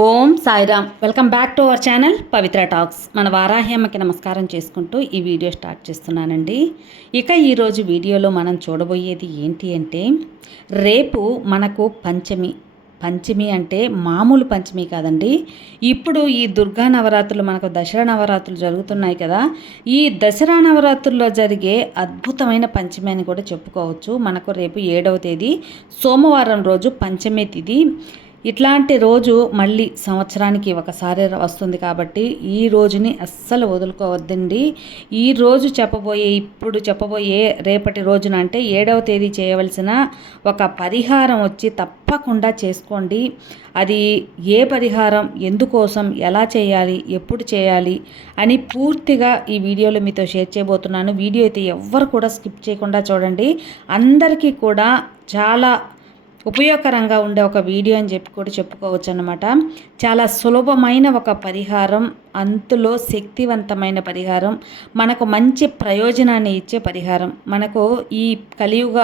Om Sairam. Welcome back to our channel Pavitra talks. మన వారాహ్యమ్మకి నమస్కారం చేసుకుంటూ ఈ వీడియో స్టార్ట్ చేస్తున్నానండి. ఇక ఈరోజు వీడియోలో మనం చూడబోయేది ఏంటి అంటే రేపు మనకు పంచమి. పంచమి అంటే మామూలు పంచమి కాదండి. ఇప్పుడు ఈ దుర్గా నవరాత్రులు మనకు దసరా నవరాత్రులు జరుగుతున్నాయి కదా. ఈ దసరా నవరాత్రుల్లో జరిగే అద్భుతమైన పంచమి అని కూడా చెప్పుకోవచ్చు. మనకు రేపు ఏడవ తేదీ సోమవారం రోజు పంచమి తిథి ఇట్లాంటి రోజు మళ్ళీ సంవత్సరానికి ఒకసారి వస్తుంది కాబట్టి ఈ రోజుని అస్సలు వదులుకోవద్దండి. ఈ రోజు చెప్పబోయే ఇప్పుడు చెప్పబోయే రేపటి రోజున అంటే ఏడవ తేదీ చేయవలసిన ఒక పరిహారం వచ్చి తప్పకుండా చేసుకోండి. అది ఏ పరిహారం ఎందుకోసం ఎలా చేయాలి ఎప్పుడు చేయాలి అని పూర్తిగా ఈ వీడియోలో మీతో షేర్ చేయబోతున్నాను. వీడియో అయితే ఎవ్వరు కూడా స్కిప్ చేయకుండా చూడండి. అందరికీ కూడా చాలా ఉపయోగకరంగా ఉండే ఒక వీడియో అని చెప్పి కూడా చెప్పుకోవచ్చు అనమాట చాలా సులభమైన ఒక పరిహారం అంతులో శక్తివంతమైన పరిహారం మనకు మంచి ప్రయోజనాన్ని ఇచ్చే పరిహారం. మనకు ఈ కలియుగ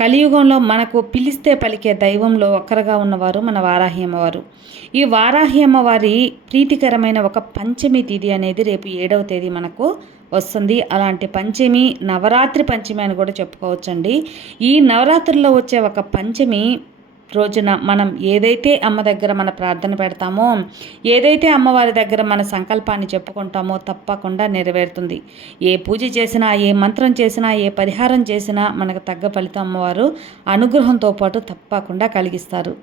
కలియుగంలో మనకు పిలిస్తే పలికే దైవంలో ఒక్కరుగా ఉన్నవారు మన వారాహి అమ్మవారు ఈ వారాహి అమ్మవారి ప్రీతికరమైన ఒక పంచమి తిథి అనేది రేపు ఏడవ తేదీ మనకు వస్తుంది. అలాంటి పంచమి నవరాత్రి పంచమి అని కూడా చెప్పుకోవచ్చండి. ఈ నవరాత్రుల్లో వచ్చే ఒక పంచమి రోజున మనం ఏదైతే అమ్మ దగ్గర మన ప్రార్థన పెడతామో ఏదైతే అమ్మవారి దగ్గర మన సంకల్పాన్ని చెప్పుకుంటామో తప్పకుండా నెరవేరుతుంది. ఏ పూజ చేసినా ఏ మంత్రం చేసినా ఏ పరిహారం చేసినా మనకు తగ్గ ఫలితం అమ్మవారు అనుగ్రహంతో పాటు తప్పకుండా కలిగిస్తారు.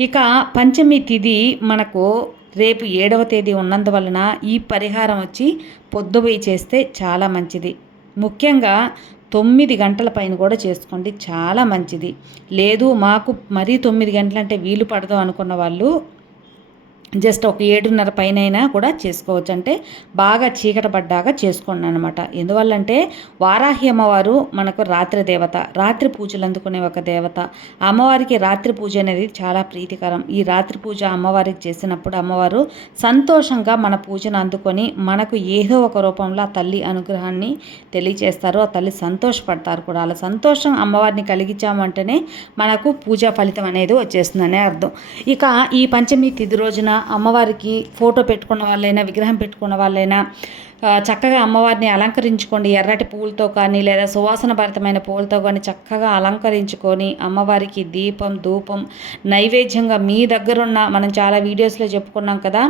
ఇక పంచమి తిథి మనకు రేపు ఏడవ తేదీ ఉన్నందువలన ఈ పరిహారం వచ్చి పొద్దుపోయి చేస్తే చాలా మంచిది. ముఖ్యంగా తొమ్మిది గంటల పైన కూడా చేసుకోండి చాలా మంచిది. లేదు మాకు మరీ తొమ్మిది గంటలంటే వీలు పడదు అనుకున్న వాళ్ళు జస్ట్ ఒక ఏడున్నర పైన కూడా చేసుకోవచ్చు. అంటే బాగా చీకట పడ్డాక చేసుకోండి అనమాట ఎందువల్లంటే వారాహి అమ్మవారు మనకు రాత్రి దేవత రాత్రి పూజలు అందుకునే ఒక దేవత. అమ్మవారికి రాత్రి పూజ అనేది చాలా ప్రీతికరం. ఈ రాత్రి పూజ అమ్మవారికి చేసినప్పుడు అమ్మవారు సంతోషంగా మన పూజను అందుకొని మనకు ఏదో ఒక రూపంలో ఆ తల్లి అనుగ్రహాన్ని తెలియచేస్తారు. ఆ తల్లి సంతోషపడతారు కూడా. అలా సంతోషం అమ్మవారిని కలిగించామంటేనే మనకు పూజా ఫలితం అనేది వచ్చేస్తుందనే అర్థం. ఇక ఈ పంచమి తిథి రోజున అమ్మవారికి ఫోటో పెట్టుకున్న వాళ్ళైనా విగ్రహం పెట్టుకున్న వాళ్ళైనా చక్కగా అమ్మవారిని అలంకరించుకోండి. ఎర్రటి పూలతో కానీ లేదా సువాసన భరితమైన పూలతో కానీ చక్కగా అలంకరించుకొని అమ్మవారికి దీపం ధూపం నైవేద్యంగా మీ దగ్గరున్న మనం చాలా వీడియోస్లో చెప్పుకున్నాం కదా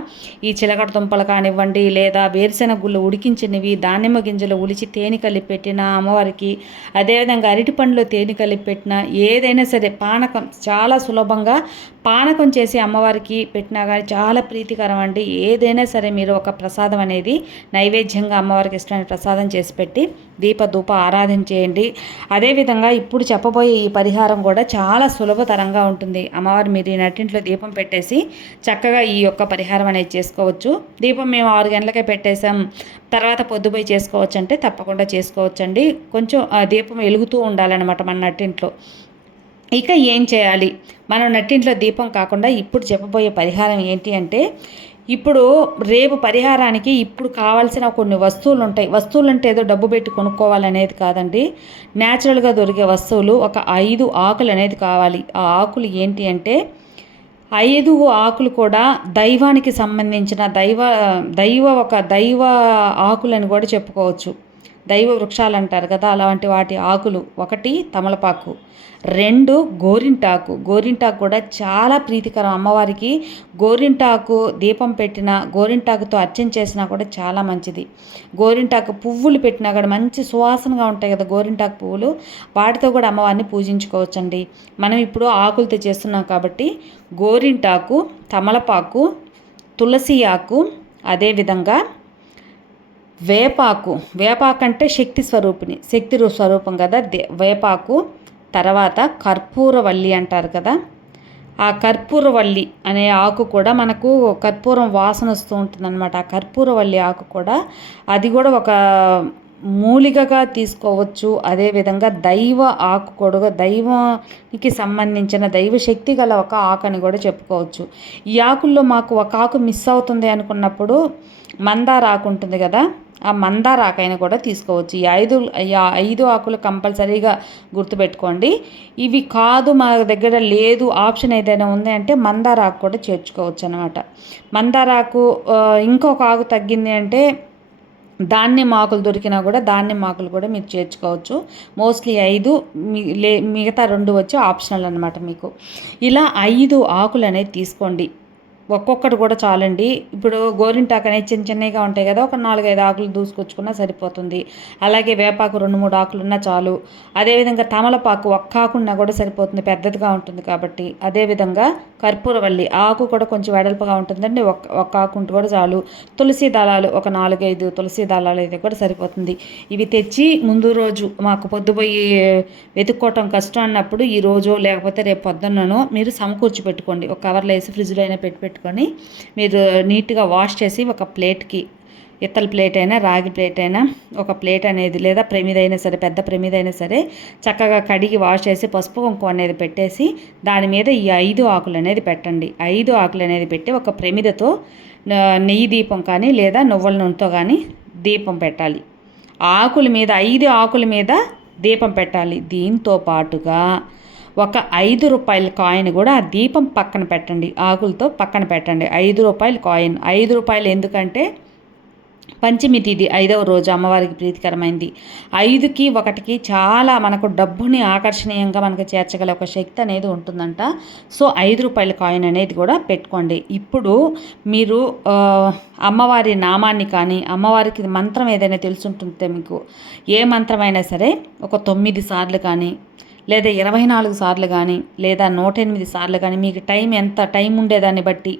ఈ చిలకడ దుంపలు కానివ్వండి లేదా వేరుశెనగ గుళ్ళు ఉడికించినవి దానిమ్మ గింజలు ఉలిచి తేనె కలిపి పెట్టిన అమ్మవారికి అదేవిధంగా అరటి పండ్లు తేనె కలిపి పెట్టిన ఏదైనా సరే పానకం చాలా సులభంగా పానకం చేసి అమ్మవారికి పెట్టినా కానీ చాలా ప్రీతికరం అండి. ఏదైనా సరే మీరు ఒక ప్రసాదం అనేది నైవేద్యంగా అమ్మవారికి ఇష్టమైన ప్రసాదం చేసి పెట్టి దీప ధూప ఆరాధన చేయండి. అదేవిధంగా ఇప్పుడు చెప్పబోయే ఈ పరిహారం కూడా చాలా సులభతరంగా ఉంటుంది. అమ్మవారు మీరు ఈ నటింట్లో దీపం పెట్టేసి చక్కగా ఈ యొక్క పరిహారం అనేది చేసుకోవచ్చు. దీపం మేము ఆరు గంటలకే పెట్టేసాం తర్వాత పొద్దుపోయి చేసుకోవచ్చు అంటే తప్పకుండా చేసుకోవచ్చండి. కొంచెం దీపం వెలుగుతూ ఉండాలన్నమాట మన నటింట్లో ఇక ఏం చేయాలి? మనం నట్టింట్లో దీపం కాకుండా ఇప్పుడు చెప్పబోయే పరిహారం ఏంటి అంటే ఇప్పుడు రేపు పరిహారానికి ఇప్పుడు కావాల్సిన కొన్ని వస్తువులు ఉంటాయి వస్తువులు అంటే ఏదో డబ్బు పెట్టి కొనుక్కోవాలనేది కాదండి. న్యాచురల్గా దొరికే వస్తువులు ఒక ఐదు ఆకులు అనేది కావాలి. ఆ ఆకులు ఏంటి అంటే ఐదు ఆకులు కూడా దైవానికి సంబంధించిన దైవ దైవ ఒక దైవ ఆకులని కూడా చెప్పుకోవచ్చు. దైవ వృక్షాలు అంటారు కదా అలాంటి వాటి ఆకులు ఒకటి తమలపాకు రెండు గోరింటాకు. గోరింటాకు కూడా చాలా ప్రీతికరం. అమ్మవారికి గోరింటాకు దీపం పెట్టిన గోరింటాకుతో అర్చన చేసినా కూడా చాలా మంచిది. గోరింటాకు పువ్వులు పెట్టినా కూడా మంచి సువాసనగా ఉంటాయి కదా గోరింటాకు పువ్వులు. వాటితో కూడా అమ్మవారిని పూజించుకోవచ్చండి. మనం ఇప్పుడు ఆకులతో చేస్తున్నాం కాబట్టి గోరింటాకు తమలపాకు తులసి ఆకు అదేవిధంగా వేపాకు. వేపాకు అంటే శక్తి స్వరూపిణి. శక్తి స్వరూపం కదా. వేపాకు తర్వాత కర్పూరవల్లి అంటారు కదా. ఆ కర్పూరవల్లి అనే ఆకు కూడా మనకు కర్పూరం వాసన వస్తూ ఉంటుందన్నమాట. ఆ కర్పూరవల్లి ఆకు కూడా అది కూడా ఒక మూలికగా తీసుకోవచ్చు. అదేవిధంగా దైవ ఆకు కూడా దైవానికి సంబంధించిన దైవశక్తి గల ఒక ఆకు అని కూడా చెప్పుకోవచ్చు. ఈ ఆకుల్లో మాకు ఒక ఆకు మిస్ అవుతుంది అనుకున్నప్పుడు మందార ఆకు ఉంటుంది కదా. ఆ మందార ఆకైనా కూడా తీసుకోవచ్చు. ఈ ఐదు ఐదు ఆకులు కంపల్సరీగా గుర్తుపెట్టుకోండి. ఇవి కాదు మా దగ్గర లేదు ఆప్షన్ ఏదైనా ఉంది అంటే మందార ఆకు కూడా చేర్చుకోవచ్చు అనమాట మందార ఆకు ఇంకొక ఆకు తగ్గింది అంటే ధాన్యం ఆకులు దొరికినా కూడా ధాన్యం ఆకులు కూడా మీరు చేర్చుకోవచ్చు. మోస్ట్లీ ఐదు లే మిగతా రెండు వచ్చి ఆప్షనల్ అనమాట మీకు. ఇలా ఐదు ఆకులు అనేది తీసుకోండి. ఒక్కొక్కటి కూడా చాలండి. ఇప్పుడు గోరింటాకు అనేది చిన్న చిన్నగా ఉంటాయి కదా ఒక నాలుగైదు ఆకులు దూసుకొచ్చుకున్నా సరిపోతుంది. అలాగే వేపాకు రెండు మూడు ఆకులు ఉన్నా చాలు. అదేవిధంగా తమలపాకు ఒక్క ఆకున్నా కూడా సరిపోతుంది పెద్దదిగా ఉంటుంది కాబట్టి. అదేవిధంగా కర్పూరవల్లి ఆకు కూడా కొంచెం వెడల్పుగా ఉంటుందండి ఒక్క ఒక్క ఆకు ఉంటే కూడా చాలు. తులసి దళాలు ఒక నాలుగైదు తులసి దళాలు అయితే కూడా సరిపోతుంది. ఇవి తెచ్చి ముందు రోజు మాకు పొద్దుపోయి వెతుక్కోవటం కష్టం అన్నప్పుడు ఈ రోజు లేకపోతే రేపు పొద్దున్ననో మీరు సమకూర్చి పెట్టుకోండి. ఒక కవర్లో వేసి ఫ్రిడ్జ్లో అయినా పెట్టి పెట్టుకొని మీరు నీట్గా వాష్ చేసి ఒక ప్లేట్కి ఇత్తల ప్లేట్ అయినా రాగి ప్లేట్ అయినా ఒక ప్లేట్ అనేది లేదా ప్రమిదైనా సరే పెద్ద ప్రమిదైనా సరే చక్కగా కడిగి వాష్ చేసి పసుపు కుంకుమ అనేది పెట్టేసి దాని మీద ఈ ఐదు ఆకులు అనేది పెట్టండి. ఐదు ఆకులు అనేది పెట్టి ఒక ప్రమిదతో నెయ్యి దీపం కానీ లేదా నువ్వుల నూనెతో కానీ దీపం పెట్టాలి. ఆకుల మీద ఐదు ఆకుల మీద దీపం పెట్టాలి. దీంతో పాటుగా ఒక ఐదు రూపాయల కాయిన్ కూడా ఆ దీపం పక్కన పెట్టండి ఆకులతో పక్కన పెట్టండి. ఐదు రూపాయల కాయిన్ ఐదు రూపాయలు ఎందుకంటే పంచమి తిథి ఐదవ రోజు అమ్మవారికి ప్రీతికరమైంది. ఐదుకి ఒకటికి చాలా మనకు డబ్బుని ఆకర్షణీయంగా మనకు చేర్చగల ఒక శక్తి అనేది ఉంటుందంట. సో ఐదు రూపాయల కాయిన్ అనేది కూడా పెట్టుకోండి. ఇప్పుడు మీరు అమ్మవారి నామాన్ని కానీ అమ్మవారికి మంత్రం ఏదైనా తెలుసుంటుంటే మీకు ఏ మంత్రమైనా సరే ఒక తొమ్మిది సార్లు కానీ లేదా ఇరవై నాలుగు సార్లు కానీ లేదా నూట ఎనిమిది సార్లు కానీ మీకు టైం ఎంత టైం ఉండేదాన్ని బట్టి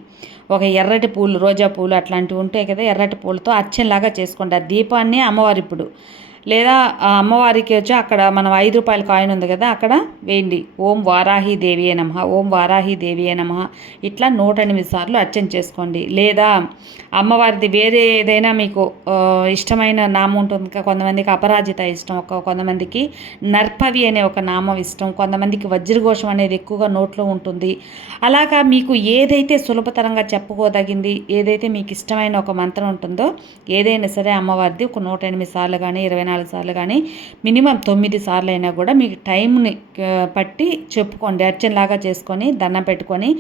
ఒక ఎర్రటి పూలు రోజా పూలు అట్లాంటివి ఉంటాయి కదా ఎర్రటి పూలతో అర్చనలాగా చేసుకోండి. ఆ దీపాన్ని అమ్మవారి ఇప్పుడు లేదా అమ్మవారికి వచ్చి అక్కడ మనం ఐదు రూపాయల కాయిన్ ఉంది కదా అక్కడ వేయండి. ఓం వారాహి దేవియే నమ ఓం వారాహి దేవియే నమ. ఇట్లా నూట ఎనిమిది సార్లు అర్చన చేసుకోండి. లేదా అమ్మవారిది వేరే ఏదైనా మీకు ఇష్టమైన నామం ఉంటుంది కదా, కొంతమందికి అపరాజిత ఇష్టం ఒక కొంతమందికి నర్పవి అనే ఒక నామం ఇష్టం కొంతమందికి వజ్రఘోషం అనేది ఎక్కువగా నోట్లో ఉంటుంది. అలాగా మీకు ఏదైతే సులభతరంగా చెప్పుకోదగింది ఏదైతే మీకు ఇష్టమైన ఒక మంత్రం ఉంటుందో ఏదైనా సరే అమ్మవారిది ఒక నూట ఎనిమిది సార్లు కానీ ఇరవై నాలుగు సార్లు కానీ మినిమం తొమ్మిది సార్లు అయినా కూడా మీకు టైంని పట్టి చెప్పుకోండి. అర్చనలాగా చేసుకొని దండం పెట్టుకొని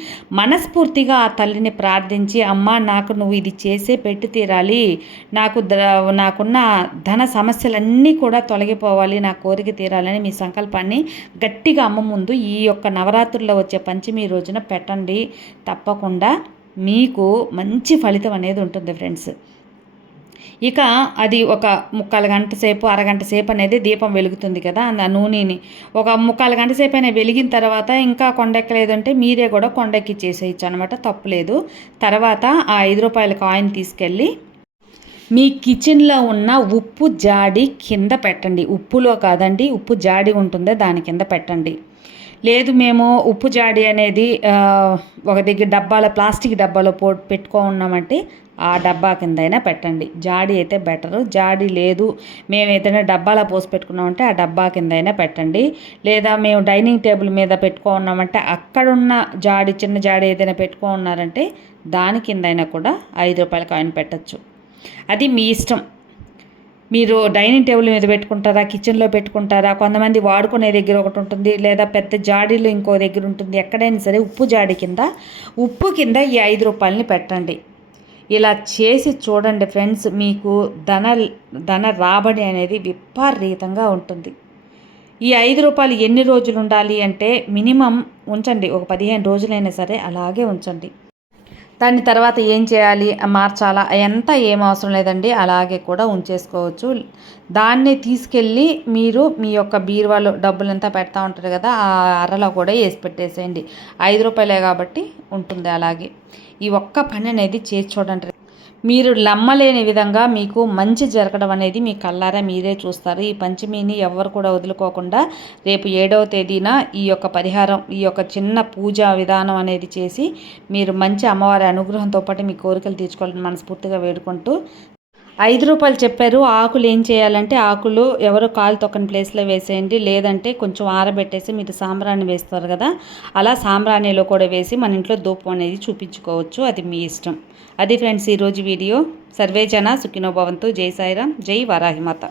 మనస్ఫూర్తిగా ఆ తల్లిని ప్రార్థించి అమ్మ నాకు నువ్వు ఇది చేసే పెట్టి తీరాలి. నాకు ద నాకున్న ధన సమస్యలన్నీ కూడా తొలగిపోవాలి. నా కోరిక తీరాలని మీ సంకల్పాన్ని గట్టిగా అమ్మ ముందు ఈ యొక్క నవరాత్రుల్లో వచ్చే పంచమి రోజున పెట్టండి. తప్పకుండా మీకు మంచి ఫలితం అనేది ఉంటుంది ఫ్రెండ్స్. ఇక అది ఒక ముక్కాలు గంట సేపు అరగంట సేపు అనేది దీపం వెలుగుతుంది కదా ఆ నూనెని. ఒక ముక్కాలు గంట సేపు అయినా వెలిగిన తర్వాత ఇంకా కొండెక్కలేదు అంటే మీరే కూడా కొండెక్కి చేసేయచ్చు అనమాట తప్పులేదు తర్వాత ఆ ఐదు రూపాయల కాయిన్ తీసుకెళ్ళి మీ కిచెన్లో ఉన్న ఉప్పు జాడి కింద పెట్టండి. ఉప్పులో కాదండి ఉప్పు జాడి ఉంటుందో దాని కింద పెట్టండి. లేదు మేము ఉప్పు జాడి అనేది ఒక దగ్గర డబ్బాలో ప్లాస్టిక్ డబ్బాలో పో పెట్టుకో ఉన్నామంటే ఆ డబ్బా కిందైనా పెట్టండి. జాడి అయితే బెటరు. జాడి లేదు. మేము ఏదైనా డబ్బాలో పోసి పెట్టుకున్నామంటే ఆ డబ్బా కిందైనా పెట్టండి. లేదా మేము డైనింగ్ టేబుల్ మీద పెట్టుకో ఉన్నామంటే అక్కడున్న జాడి చిన్న జాడి ఏదైనా పెట్టుకో ఉన్నారంటే దాని కిందైనా కూడా ఐదు రూపాయల కాయిన్ పెట్టచ్చు. అది మీ ఇష్టం. మీరు డైనింగ్ టేబుల్ మీద పెట్టుకుంటారా కిచెన్లో పెట్టుకుంటారా కొంతమంది వాడుకునే దగ్గర ఒకటి ఉంటుంది లేదా పెద్ద జాడీలు ఇంకో దగ్గర ఉంటుంది ఎక్కడైనా సరే ఉప్పు జాడి కింద ఉప్పు కింద ఈ ఐదు రూపాయలని పెట్టండి. ఇలా చేసి చూడండి ఫ్రెండ్స్ మీకు ధన ధన రాబడి అనేది విపరీతంగా ఉంటుంది. ఈ ఐదు రూపాయలు ఎన్ని రోజులు ఉండాలి అంటే మినిమం ఉంచండి. ఒక పదిహేను రోజులైనా సరే అలాగే ఉంచండి. దాని తర్వాత ఏం చేయాలి? మార్చాలా? ఎంత ఏం అవసరం లేదండి. అలాగే కూడా ఉంచేసుకోవచ్చు. దాన్ని తీసుకెళ్ళి మీరు మీ యొక్క బీరువాలో డబ్బులంతా పెడతా ఉంటారు కదా ఆ అరలో కూడా వేసి పెట్టేసేయండి. ఐదు రూపాయలే కాబట్టి ఉంటుంది అలాగే. ఈ ఒక్క పని అనేది చేసి చూడండి మీరు నమ్మలేని విధంగా మీకు మంచి జరగడం అనేది మీ కల్లారా మీరే చూస్తారు. ఈ పంచమిని ఎవరు కూడా వదులుకోకుండా రేపు ఏడవ తేదీన ఈ యొక్క పరిహారం ఈ యొక్క చిన్న పూజా విధానం అనేది చేసి మీరు మంచి అమ్మవారి అనుగ్రహంతో పాటు మీ కోరికలు తీర్చుకోవాలని మనస్ఫూర్తిగా వేడుకుంటూ ఐదు రూపాయలు చెప్పారు. ఆకులు ఏం చేయాలంటే ఆకులు ఎవరు కాలు తొక్కని ప్లేస్లో వేసేయండి. లేదంటే కొంచెం ఆరబెట్టేసి మీరు సాంబ్రాణి వేస్తారు కదా అలా సాంబ్రాణిలో కూడా వేసి మన ఇంట్లో దూపం అనేది చూపించుకోవచ్చు. అది మీ ఇష్టం. అది ఫ్రెండ్స్ ఈరోజు వీడియో. సర్వేజన సుఖినోభవంతు. జై సాయిరామ్. జై వారాహిమాత.